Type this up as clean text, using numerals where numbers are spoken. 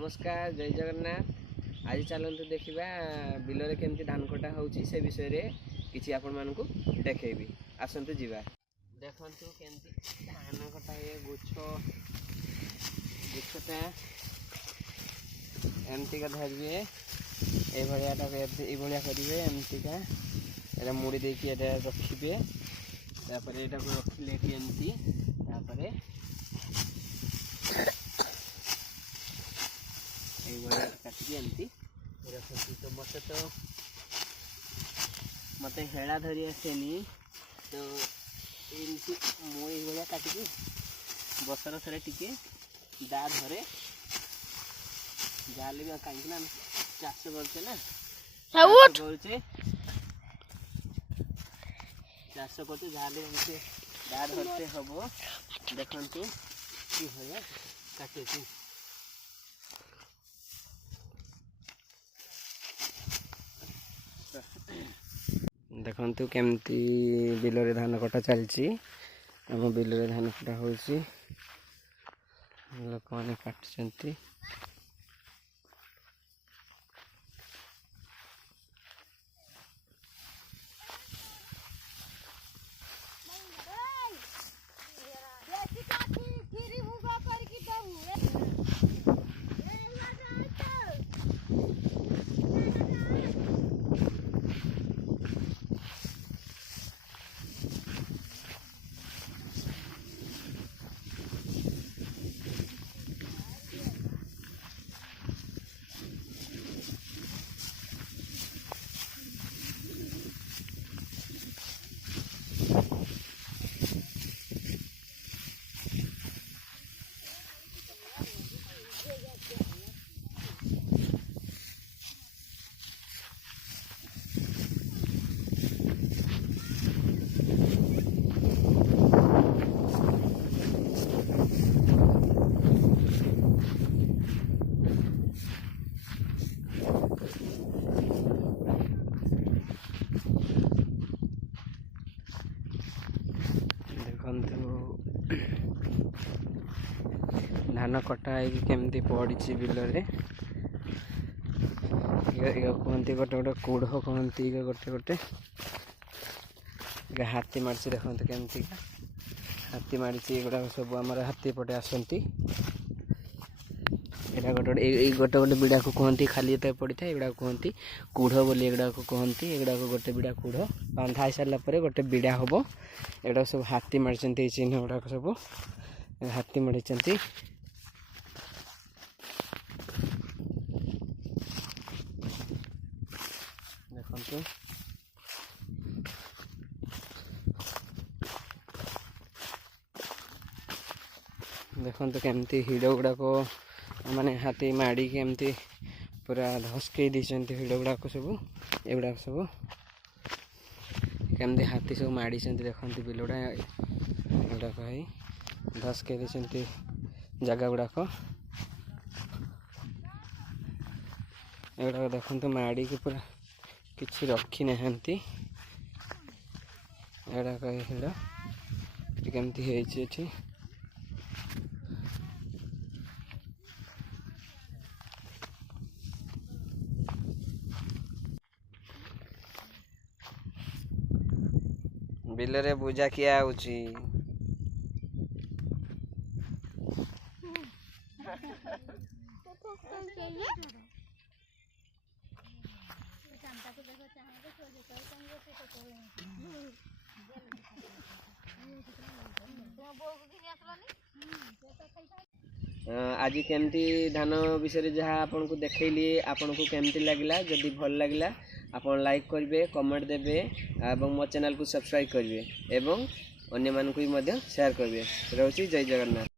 नमस्कार जय जगन्नाथ। आज चलते देखा बिलरे केमती धान कटा होची से विषय रे किछि आपण मानकु देखेबी। आसंतु जीवा देखंतु केमती धान कटा हे गुच्छटा एमती का धरिए ए भलियाटा ए भलिया करिवे एमती का एटा मुड़ी देकी एटा रखिबे तापर एटा को रखिले कि एमती तापर काटिकी एमती रखती। तो मते हेड़ा धरी आसेनी तो एमती मो ये काटिकी बसर थरे टिके दा धरे जाले भी कहीं ना चाष करते ना चाष करते जाले एमती दा धरते हम देखंतु कि भैया काटे देखंतु केमती बिलरे धान कटा चलची आम बिलरे धान कटा होची लोक मैंने काटुंट। धान कटा केमती पड़ी बिलरे कहती गोटे गोटे कूढ़ कहती गोटे गोटे हाथी मारी देखते केमती हाथी मारी गुड़ा सब आम हाथी पटे आसती गोटे गोटे गोटे बिड़ा को कहती खाली जो पड़ी था एगुड़ा कहती कूढ़ बोली एगुड़ा को कहती एगुड़ा गोटे बिड़ा कूढ़ बांधा हो सारा पर गोटे बिड़ा हम एगुड़ा सब हाथी मारी चिन्ह गुड़ाक सब हाथी मारी देखते देखते केमती हिड़ गुड़ाक माने हाथी माड़ी केमती पूरा धसकई देते हिड़ गुड़ाक सब एगुड़ा सब केमती हाथी सब माड़ी देखते बिलगुड़ा गुड़ाक धसकई देते जगह गुड़ाक एगुड़ा देखते माड़ी की पूरा किसी रखी ना एगुड़ाक हिड़ केमती है बिलरे पूजा किया होची आज केमती धान विषय जहाँ आपन को देखली आपन को केमती लगला जदि भल लगला आपन लाइक करेंगे कमेंट देवे एवं मो चैनल को सब्सक्राइब करेंगे एवं अन्य मानक भी शेयर करेंगे। रहुची जय जगन्नाथ।